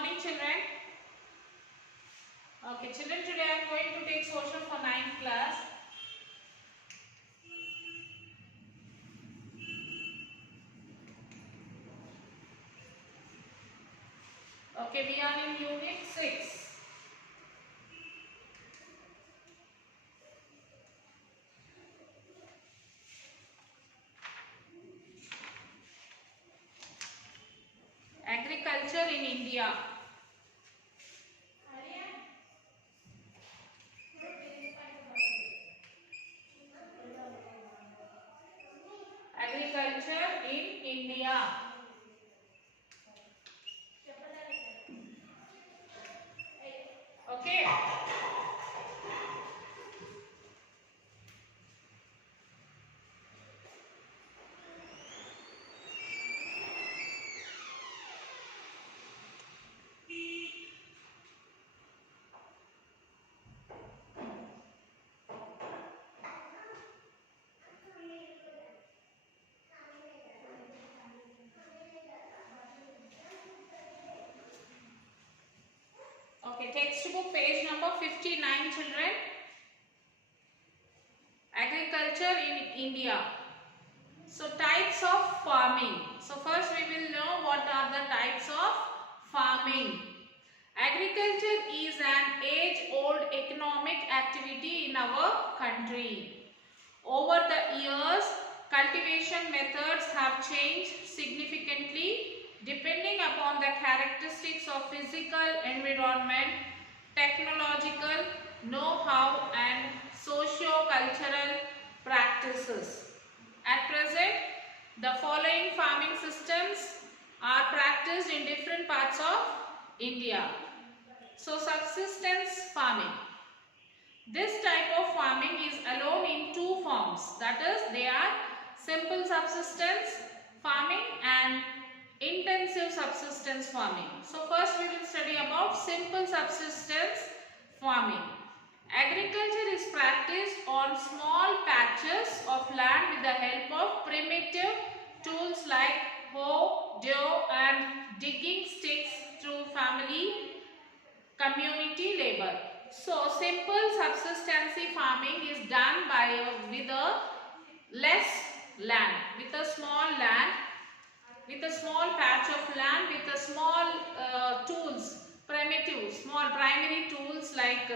morning, children. Okay, children, today I am going to take social for 9th class. Okay, we are in unit 6. Agriculture in India. Agriculture in India. Okay. Okay, textbook page number 59, children. Agriculture in India. So types of farming. So first we will know what are the types of farming. Agriculture is an age-old economic activity in our country. Over the years, cultivation methods have changed significantly depending upon the characteristics of physical environment, technological know-how and socio-cultural practices. At present, the following farming systems are practiced in different parts of India. So, subsistence farming. This type of farming is alone in two forms. That is, they are simple subsistence farming and intensive subsistence farming. So, first we will study about simple subsistence farming. Agriculture is practiced on small patches of land with the help of primitive tools like hoe, hoe and digging sticks through family community labor. So, simple subsistence farming is done with a less land, with a small land, with a small patch of land, with a small tools, primitive, small primary tools like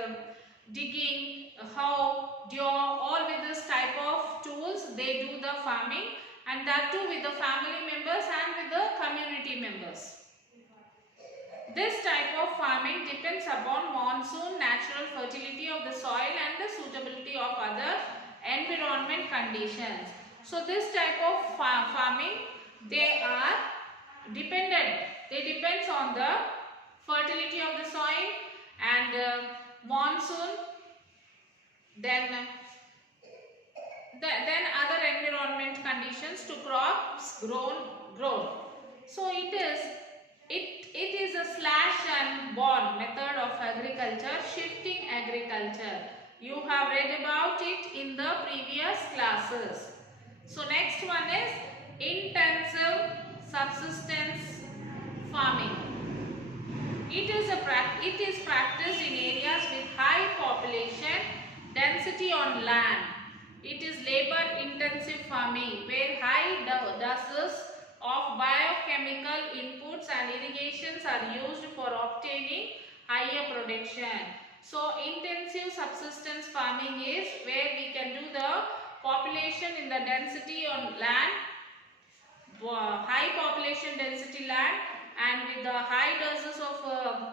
digging, hoe, all with this type of tools they do the farming, and that too with the family members and with the community members. This type of farming depends upon monsoon, natural fertility of the soil and the suitability of other environment conditions. So this type of farming, they are dependent. They depends on the fertility of the soil and monsoon, then other environment conditions to crops grown. So it is a slash and burn method of agriculture, shifting agriculture. You have read about it in the previous classes. So next one is intensive subsistence farming. It is practiced in areas with high population density on land. It is labor intensive farming where high doses of biochemical inputs and irrigations are used for obtaining higher production. So intensive subsistence farming is where we can do the population in the density on land, high population density land, and with the high doses of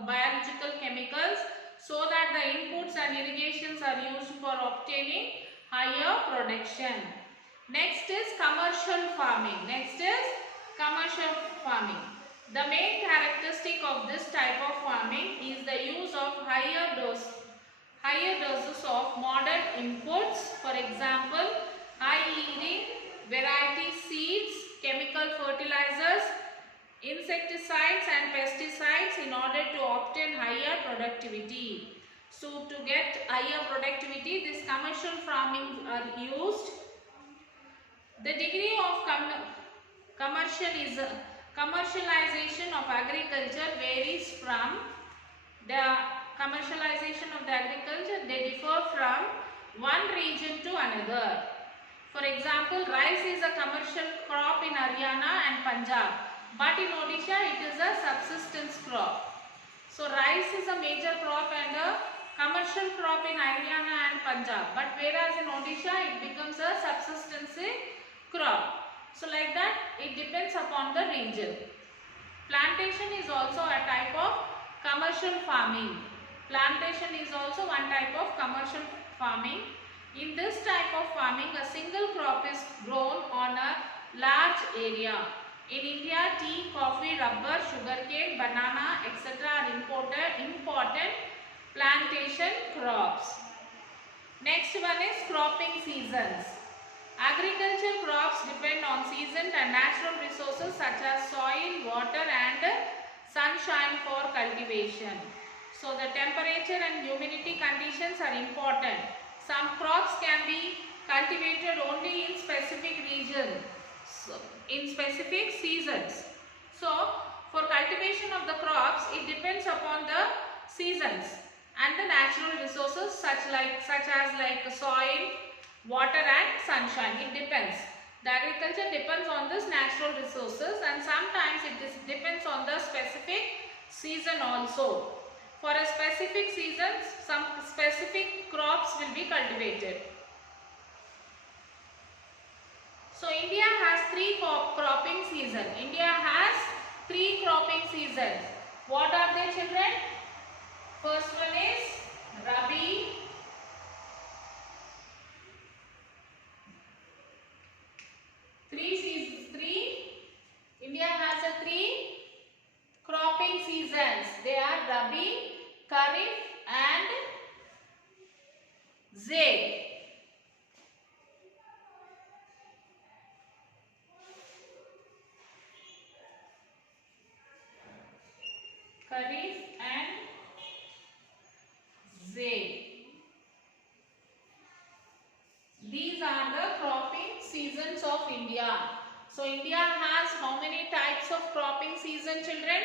biological chemicals, so that the inputs and irrigations are used for obtaining higher production. Next is commercial farming. The main characteristic of this type of farming is the use of higher doses of modern inputs, for example, high yielding variety seeds, chemical fertilizers, insecticides and pesticides in order to obtain higher productivity. So to get higher productivity, this commercial farming are used. The degree of commercial is commercialization of agriculture varies from the commercialization of the agriculture, they differ from one region to another. For example, rice is a commercial crop in Haryana and Punjab, but in Odisha it is a subsistence crop. So rice is a major crop and a commercial crop in Haryana and Punjab, but whereas in Odisha it becomes a subsistence crop. So like that, it depends upon the region. Plantation is also a type of commercial farming. Plantation is also one type of commercial farming. In this type of farming, a single crop is grown on a large area. In India, tea, coffee, rubber, sugarcane, banana, etc. are important plantation crops. Next one is cropping seasons. Agriculture crops depend on seasoned and natural resources such as soil, water and sunshine for cultivation. So the temperature and humidity conditions are important. Some crops can be cultivated only in specific regions, in specific seasons. So for cultivation of the crops, it depends upon the seasons and the natural resources such as soil, water and sunshine. It depends. The agriculture depends on this natural resources and sometimes it depends on the specific season also. For a specific season, some specific crops will be cultivated. So India has three cropping seasons. India has three cropping seasons. What are they, children? First one is Rabi, India has a three cropping seasons. They are Rabi, Kharif and Zaid. Kharif and Zaid. These are the cropping seasons of India. So India has how many types of cropping season, children?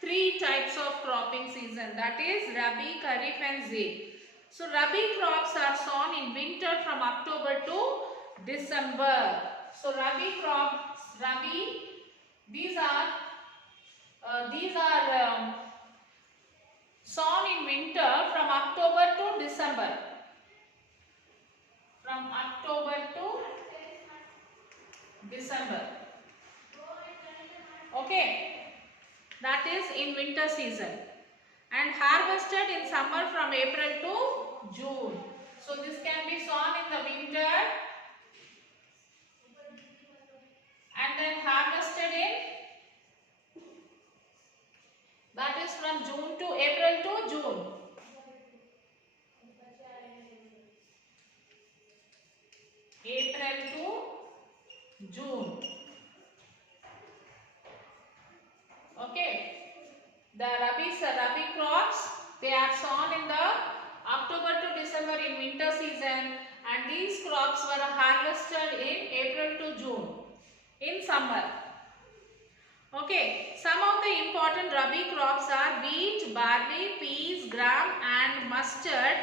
Three types of cropping season, that is Rabi, Kharif and Zaid. So Rabi crops are sown in winter from October to December. So Rabi crops, these are sown in winter from October to December. From October to December. Okay, that is in winter season, and harvested in summer from April to June. So this can be sown in the winter and then harvested in, that is from June to April to June. April to June. Okay. The Rabi crops, they are sown in the October to December in winter season, and these crops were harvested in April to June in summer. Okay, some of the important Rabi crops are wheat, barley, peas, gram and mustard.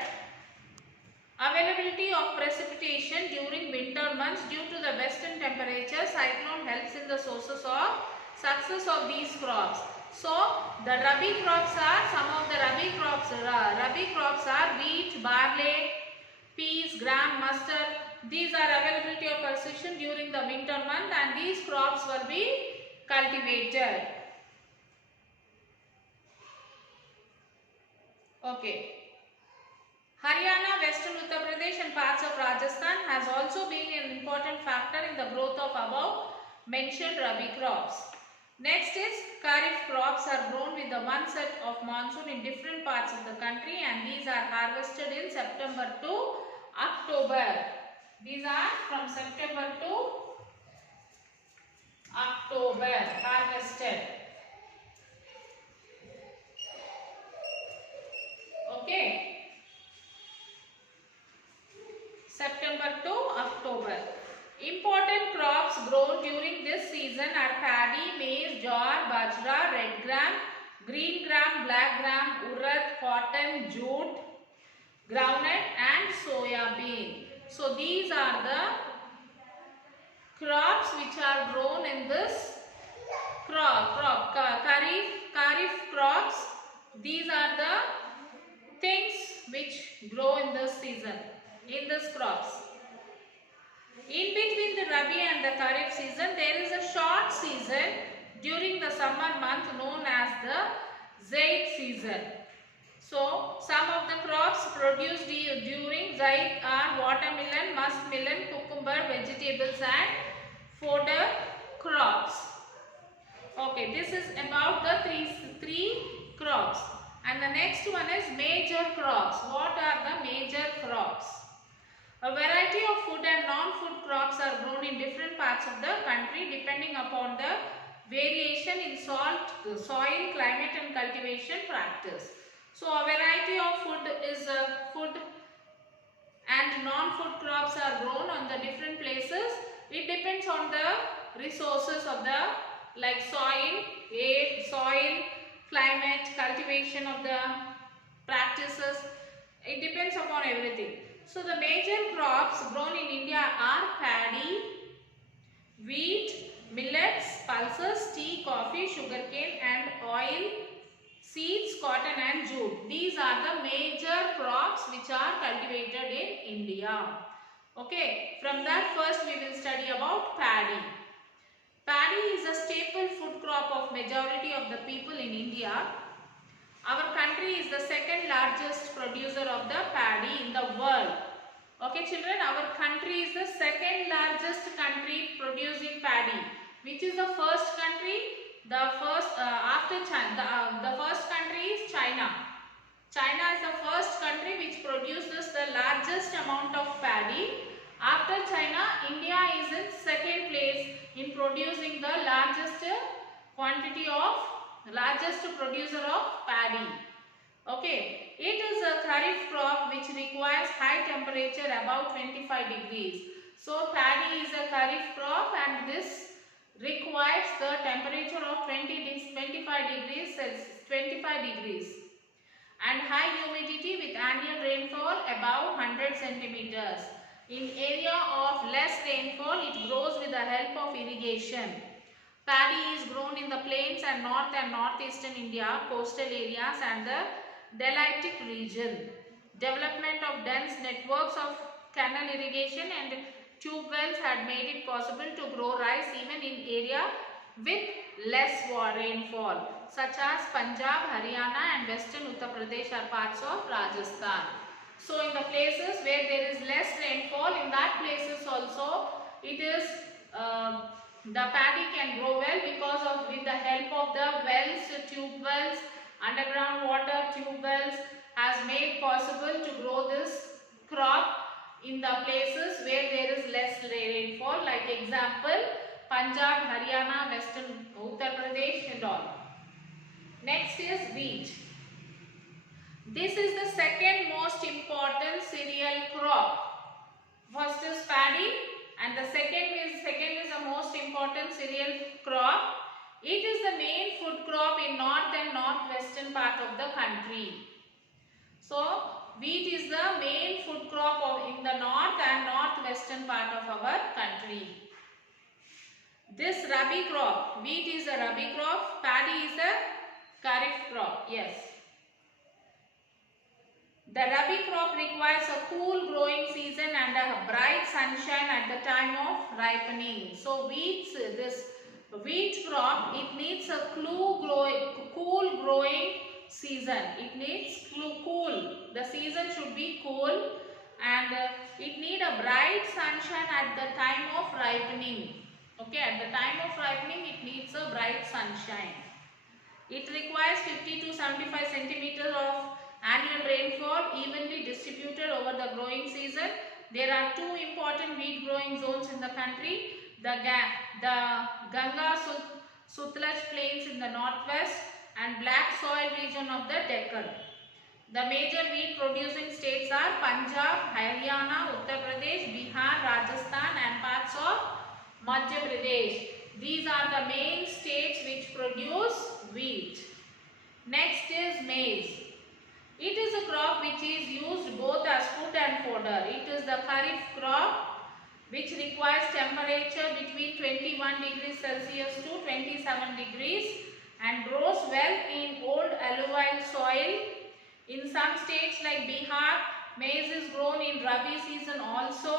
Availability of precipitation during winter months due to the western temperature, cyclone helps in the sources of success of these crops. So the Rabi crops are, some of the Rabi crops are wheat, barley, peas, gram, mustard. These are availability of precipitation during the winter month and these crops will be cultivated. Okay. Haryana, Western Uttar Pradesh and parts of Rajasthan has also been an important factor in the growth of above mentioned Rabi crops. Next is Kharif crops are grown with the one set of monsoon in different parts of the country and these are harvested in September to October. These are from September to October harvested. Okay. September to October. Important crops grown during this season season are paddy, maize, jowar, bajra, red gram, green gram, black gram, urad, cotton, jute, groundnut and soya bean. So these are the crops which are grown in this kharif crops. These are the things which grow in this season, in this crops. In between the Rabi and the Kharif season, there is a short season during the summer month known as the Zaid season. So, some of the crops produced during Zaid are watermelon, muskmelon, cucumber, vegetables and fodder crops. Okay, this is about the three crops. And the next one is major crops. What are the major crops? A variety of food and non-food crops are grown in different parts of the country depending upon the variation in soil, climate and cultivation practice. So a variety of food and non-food crops are grown on the different places. It depends on the resources of the soil, climate, cultivation of the practices. It depends upon everything. So the major crops grown in India are paddy, wheat, millets, pulses, tea, coffee, sugarcane and oil, seeds, cotton and jute. These are the major crops which are cultivated in India. Okay, from that first we will study about paddy. Paddy is a staple food crop of majority of the people in India. Our country is the second largest producer of the paddy in the world. Okay children, our country is the second largest country producing paddy. Which is the first country? After China, the first country is China. China is the first country which produces the largest amount of paddy. After China, India is in second place in producing the largest producer of paddy. Okay, it is a kharif crop which requires high temperature above 25 degrees. So paddy is a kharif crop and this requires the temperature of 25 degrees and high humidity with annual rainfall above 100 centimeters. In area of less rainfall, it grows with the help of irrigation. Paddy is grown in the plains and north and northeastern India, coastal areas and the Deltaic region. Development of dense networks of canal irrigation and tube wells had made it possible to grow rice even in area with less rainfall, such as Punjab, Haryana and western Uttar Pradesh are parts of Rajasthan. So in the places where there is less rainfall, in that places also it is the paddy can grow well because of with the help of the wells, tube wells, underground water tube wells has made possible to grow this crop in the places where there is less rainfall, like example Punjab, Haryana, western Uttar Pradesh and all. Next is wheat. This is the second most important cereal crop. First is paddy and the second is the most important cereal crop. It is the main food crop in north and northwestern part of the country. So wheat is the main food crop in the north and northwestern part of our country. This rabi crop, wheat is a rabi crop, paddy is a kharif crop. Yes. The rabi crop requires a cool growing season and a bright sunshine at the time of ripening. So this wheat crop, it needs a cool growing season. It needs cool. The season should be cool and it needs a bright sunshine at the time of ripening. Okay, at the time of ripening it needs a bright sunshine. It requires 50 to 75 centimeters of annual rainfall evenly distributed over the growing season. There are two important wheat growing zones in the country. The Ganga Sutlej plains in the northwest and black soil region of the Deccan. The major wheat producing states are Punjab, Haryana, Uttar Pradesh, Bihar, Rajasthan and parts of Madhya Pradesh. These are produce wheat. Next is maize. It is a crop which is used both as food and fodder. It is the kharif crop which requires temperature between 21 degrees Celsius to 27 degrees and grows well in old alluvial soil. In some states like Bihar, maize is grown in Rabi season also.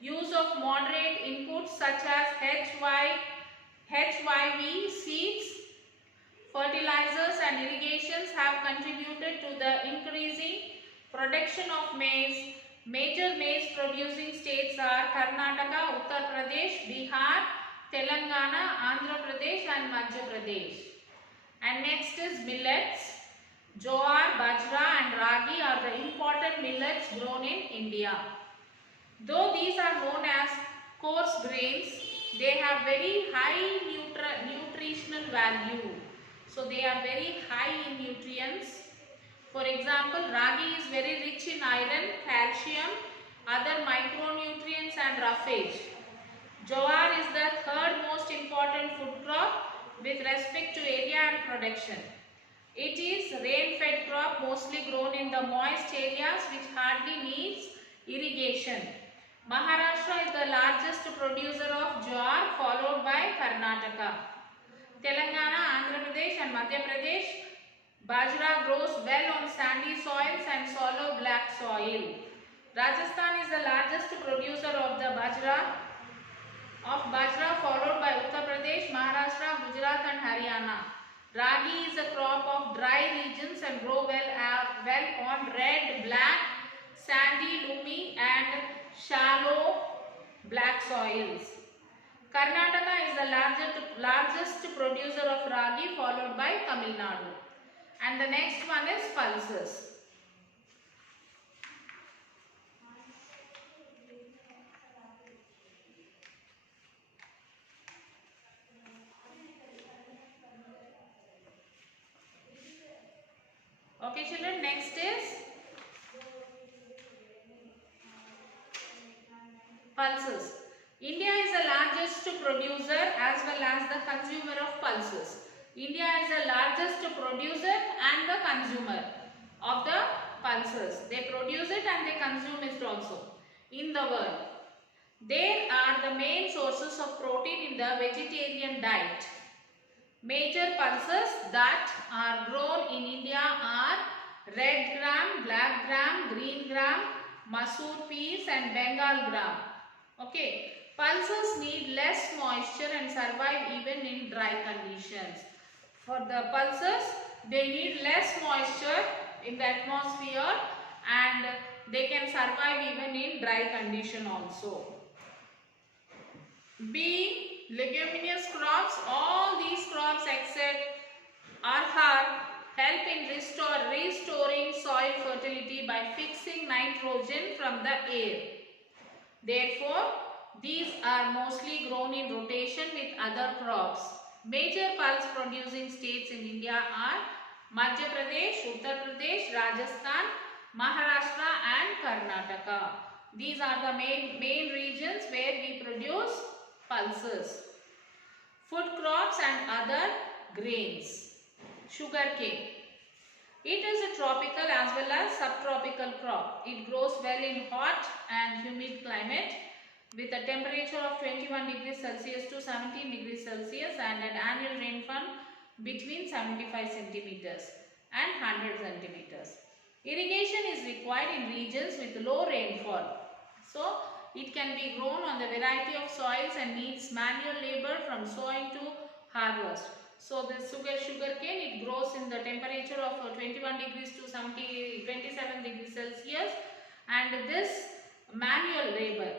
Use of moderate inputs such as HYV seeds, fertilizers and irrigations have contributed to the increasing production of maize. Major maize producing states are Karnataka, Uttar Pradesh, Bihar, Telangana, Andhra Pradesh and Madhya Pradesh. And next is millets. Jowar, bajra and ragi are the important millets grown in India. Though these are known as coarse grains, they have very high nutritional value. So they are very high in nutrients. For example, ragi is very rich in iron, calcium, other micronutrients and roughage. Jowar is the third most important food crop with respect to area and production. It is rain-fed crop mostly grown in the moist areas which hardly needs irrigation. Maharashtra is the largest producer of jowar, followed by Karnataka. Telangana, Andhra Pradesh and Madhya Pradesh, bajra grows well on sandy soils and shallow black soil. Rajasthan is the largest producer of the bajra, followed by Uttar Pradesh, Maharashtra, Gujarat and Haryana. Ragi is a crop of dry regions and grow well on red, black, sandy, loamy and shallow black soils. Karnataka is the largest producer of ragi, followed by Tamil Nadu. And the next one is pulses. Okay children, next is pulses. India is the largest producer as well as the consumer of pulses. India is the largest producer and the consumer of the pulses. They produce it and they consume it also in the world. They are the main sources of protein in the vegetarian diet. Major pulses that are grown in India are red gram, black gram, green gram, masoor peas and Bengal gram. Okay, pulses need less moisture and survive even in dry conditions. For the pulses, they need less moisture in the atmosphere and they can survive even in dry condition also. Being leguminous crops, all these crops except arhar help in restoring soil fertility by fixing nitrogen from the air. Therefore, these are mostly grown in rotation with other crops. Major pulse producing states in India are Madhya Pradesh, Uttar Pradesh, Rajasthan, Maharashtra and Karnataka. These are the main regions where we produce pulses. Food crops and other grains. Sugarcane. It is a tropical as well as subtropical crop. It grows well in hot and humid climate with a temperature of 21 degrees Celsius to 17 degrees Celsius and an annual rainfall between 75 centimeters and 100 centimeters. Irrigation is required in regions with low rainfall. So, it can be grown on the variety of soils and needs manual labor from sowing to harvest. So, the sugarcane, it grows in the temperature of 21 degrees to 27 degrees Celsius, and this manual labor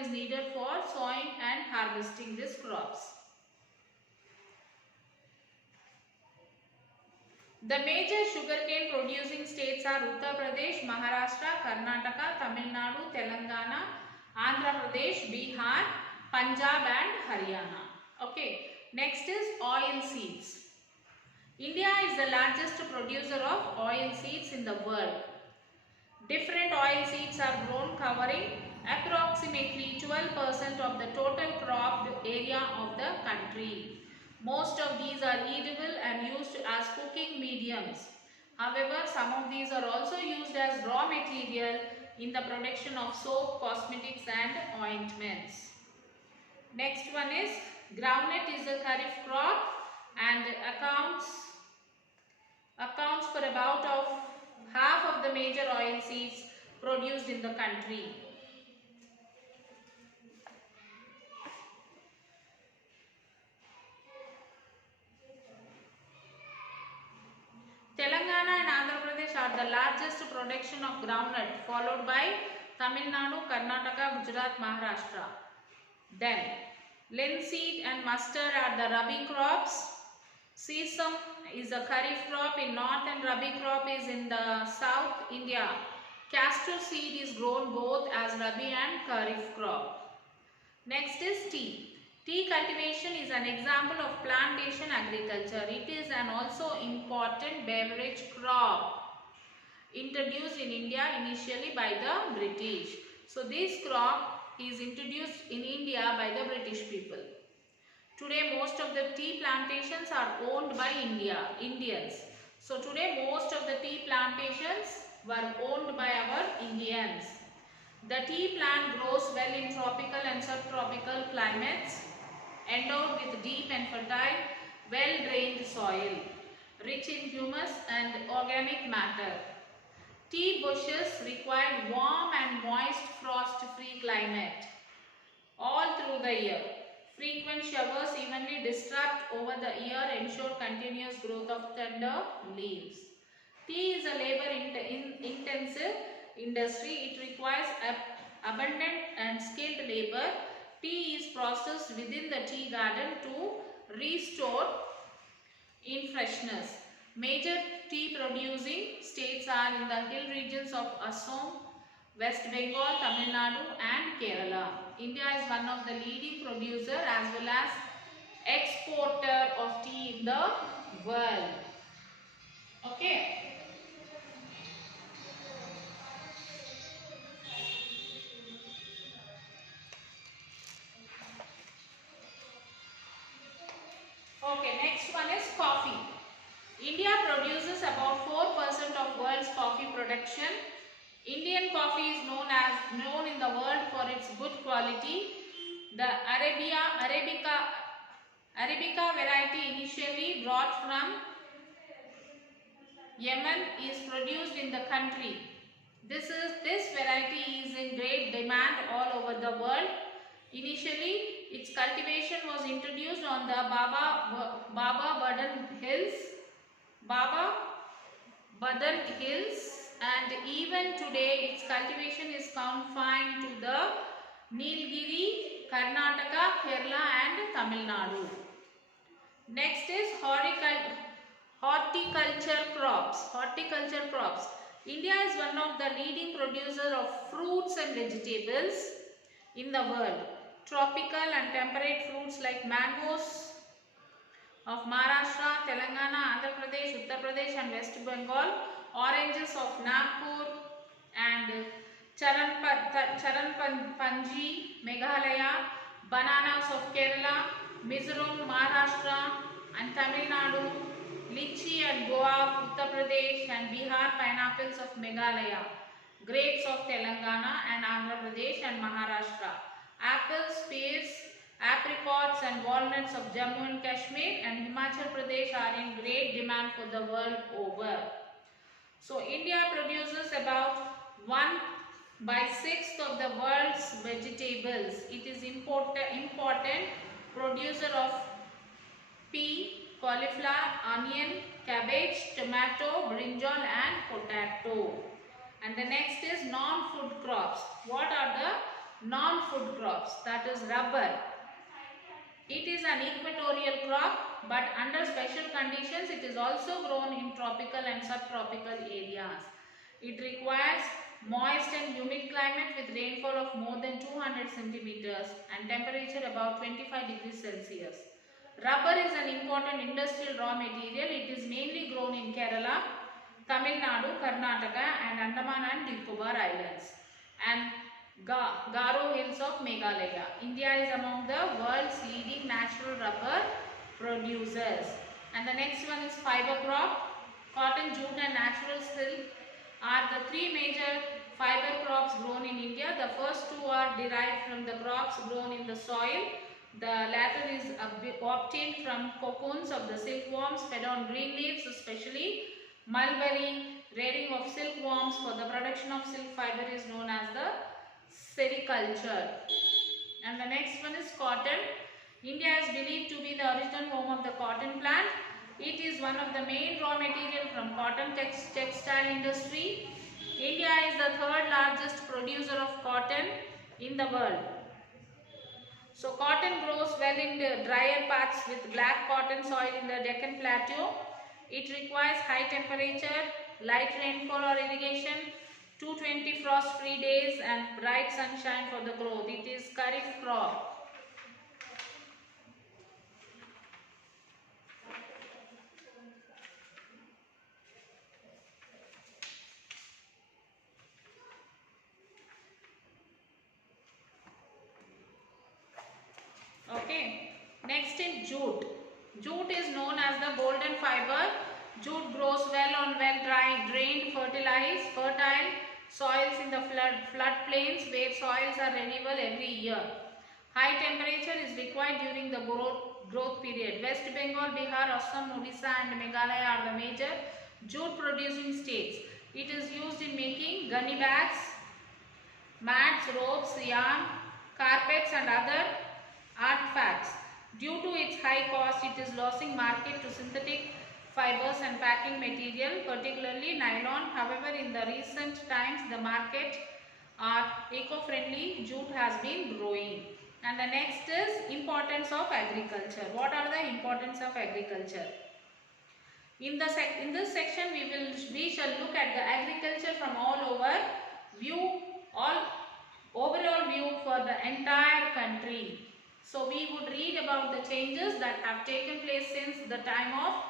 is needed for sowing and harvesting these crops. The major sugarcane producing states are Uttar Pradesh, Maharashtra, Karnataka, Tamil Nadu, Telangana, Andhra Pradesh, Bihar, Punjab and Haryana. Okay. Next is oil seeds. India is the largest producer of oil seeds in the world. Different oil seeds are grown covering approximately 12% of the total cropped area of the country. Most of these are edible and used as cooking mediums. However, some of these are also used as raw material in the production of soap, cosmetics and ointments. Next one is groundnut is a kharif crop and accounts for about of half of the major oil seeds produced in the country. Telangana and Andhra Pradesh are the largest production of groundnut, followed by Tamil Nadu, Karnataka, Gujarat, Maharashtra. Then linseed and mustard are the rabi crops. Sesame is a kharif crop in north and rabi crop is in the south India. Castor seed is grown both as rabi and kharif crop. Next is tea. Tea cultivation is an example of plantation agriculture. It is an also important beverage crop introduced in India initially by the British. So this crop is introduced in India by the British people. Today most of the tea plantations are owned by Indians. So today most of the tea plantations were owned by our Indians. The tea plant grows well in tropical and subtropical climates, endowed with deep and fertile, well-drained soil, rich in humus and organic matter. Tea bushes require warm and moist frost-free climate all through the year. Frequent showers evenly distributed over the year ensure continuous growth of tender leaves. Tea is a labor-intensive industry. It requires abundant and skilled labor. Tea is processed within the tea garden to restore in freshness. Major tea producing states are in the hill regions of Assam, West Bengal, Tamil Nadu and Kerala. India is one of the leading producer as well as exporter of tea in the world. Okay. Okay, next one is coffee. India produces about 4% of world's coffee production. Indian coffee is known in the world for its good quality. The Arabica variety initially brought from Yemen is produced in the country. This variety is in great demand all over the world. Initially, its cultivation was introduced on the Baba Badan Hills, and even today its cultivation is confined to the Nilgiri, Karnataka, Kerala and Tamil Nadu. Next is horticulture crops. India is one of the leading producers of fruits and vegetables in the world. Tropical and temperate fruits like mangoes of Maharashtra, Telangana, Andhra Pradesh, Uttar Pradesh and West Bengal, oranges of Nagpur and Charanpanji, Meghalaya, bananas of Kerala, Mizoram, Maharashtra and Tamil Nadu, lychee and Goa of Uttar Pradesh and Bihar, pineapples of Meghalaya, grapes of Telangana and Andhra Pradesh and Maharashtra, apples, pears, apricots and walnuts of Jammu and Kashmir and Himachal Pradesh are in great demand for the world over. So India produces about 1/6 of the world's vegetables. It is important producer of pea, cauliflower, onion, cabbage, tomato, brinjal and potato. And the next is non-food crops. What are the non-food crops? That is rubber. It is an equatorial crop, but under special conditions it is also grown in tropical and subtropical areas. It requires moist and humid climate with rainfall of more than 200 centimeters and temperature about 25 degrees Celsius. Rubber is an important industrial raw material. It is mainly grown in Kerala, Tamil Nadu, Karnataka and Andaman and Nicobar Islands and Garo Hills of Meghalaya. India is among the world's leading natural rubber producers. And the next one is fiber crop. Cotton, jute and natural silk are the three major fiber crops grown in India. The first two are derived from the crops grown in the soil. The latter is obtained from cocoons of the silkworms fed on green leaves, especially mulberry. Rearing of silkworms for the production of silk fiber is known as the sericulture. And the next one is cotton. India is believed to be the original home of the cotton plant. It is one of the main raw material from cotton textile industry. India is the third largest producer of cotton in the world. So cotton grows well in the drier parts with black cotton soil in the Deccan Plateau. It requires high temperature, light rainfall or irrigation, 220 frost-free days and bright sunshine for the growth. It is Kharif crop. Okay. Next is jute. Jute is known as the golden fiber. Jute grows well on drained, fertile soils in the floodplains where soils are renewable every year. High temperature is required during the growth period. West Bengal, Bihar, Assam, Odisha and Meghalaya are the major jute producing states. It is used in making gunny bags, mats, ropes, yarn, carpets and other artifacts. Due to its high cost, it is losing market to synthetic fibers and packing material, particularly nylon. However, in the recent times, the market are eco-friendly jute has been growing. And the next is importance of agriculture. What are the importance of agriculture? In this section, we shall look at the agriculture from all over view, overall view for the entire country. So we would read about the changes that have taken place since the time of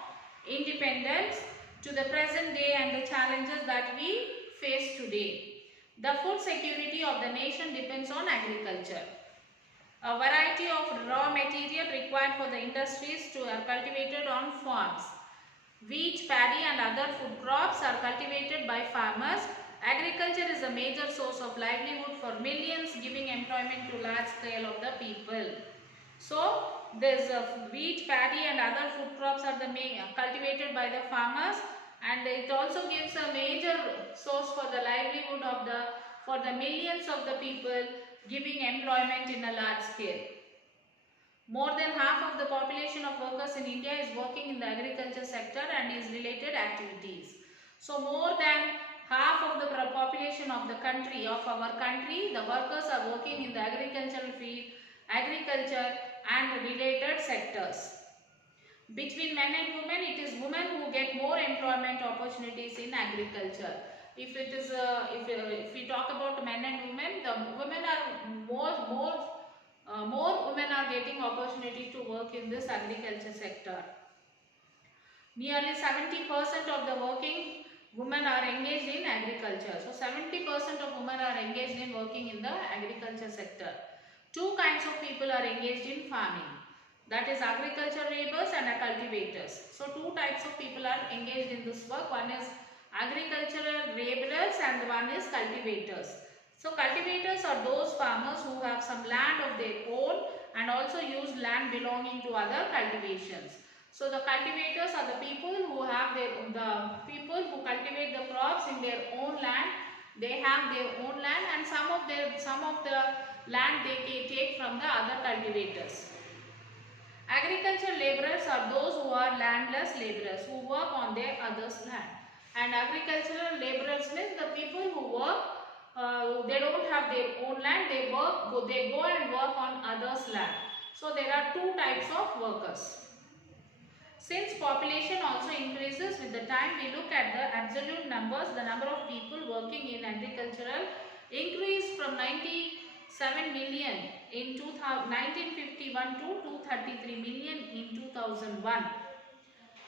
independence to the present day and the challenges that we face today. The food security of the nation depends on agriculture. A variety of raw material required for the industries are cultivated on farms. Wheat, paddy and other food crops are cultivated by farmers. Agriculture is a major source of livelihood for millions, giving employment to large scale of the people. So, this wheat, paddy and other food crops are cultivated by the farmers, and it also gives a major source for the livelihood of for the millions of the people, giving employment in a large scale. More than half of the population of workers in India is working in the agriculture sector and its related activities. So more than half of the population of our country, the workers are working in the agricultural field, agriculture and related sectors. Between men and women, it is women who get more employment opportunities in agriculture. If we talk about men and women, the women are more women are getting opportunity to work in this agriculture sector. Nearly 70% of the working women are engaged in agriculture. So 70% of women are engaged in working in the agriculture sector. Two kinds of people are engaged in farming. That is agriculture laborers and cultivators. So two types of people are engaged in this work. One is agricultural laborers and one is cultivators. So cultivators are those farmers who have some land of their own and also use land belonging to other cultivations. So the cultivators are the people who have the people who cultivate the crops in their own land. They have their own land and some of the land they take from the other cultivators. Agricultural laborers are those who are landless laborers who work on their others' land. And agricultural laborers means the people who work, they don't have their own land, they go and work on others' land. So there are two types of workers. Since population also increases with the time, we look at the absolute numbers. The number of people working in agricultural increased from 97 million in 1951 to 233 million in 2001.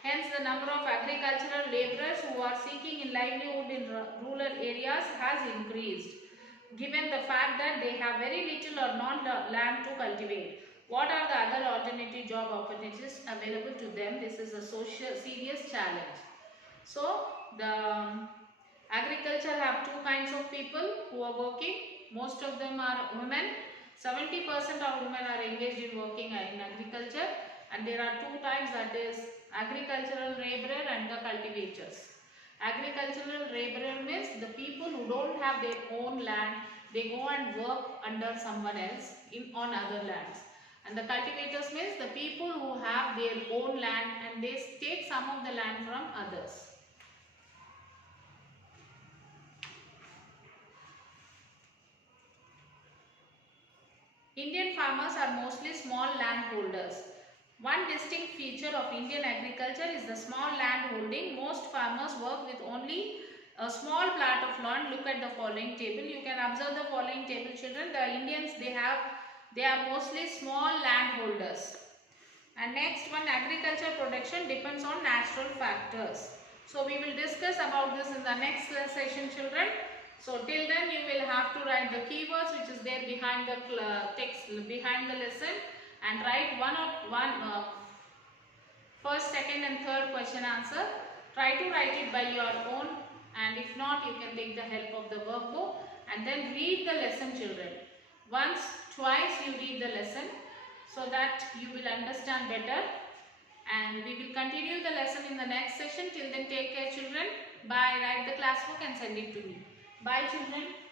Hence, the number of agricultural laborers who are seeking in livelihood in rural areas has increased, given the fact that they have very little or non land to cultivate. What are the other alternative job opportunities available to them? This is a serious challenge. So the agriculture have two kinds of people who are working. Most of them are women. 70% of women are engaged in working in agriculture, and there are two types, that is agricultural laborer and the cultivators. Agricultural laborer means the people who don't have their own land, they go and work under someone else on other lands. And the cultivators means the people who have their own land and they take some of the land from others. Indian farmers are mostly small landholders. One distinct feature of Indian agriculture is the small land holding. Most farmers work with only a small plot of land. Look at the following table. You can observe the following table, children. The Indians, they are mostly small landholders. And next one, agriculture production depends on natural factors. So we will discuss about this in the next session, children. So till then you will have to write the keywords which is there behind the text, behind the lesson, and write first, second and third question answer. Try to write it by your own, and if not you can take the help of the workbook, and then read the lesson, children. Once, twice you read the lesson so that you will understand better, and we will continue the lesson in the next session. Till then, take care, children. Bye. Write the class book and send it to me. Bye, children.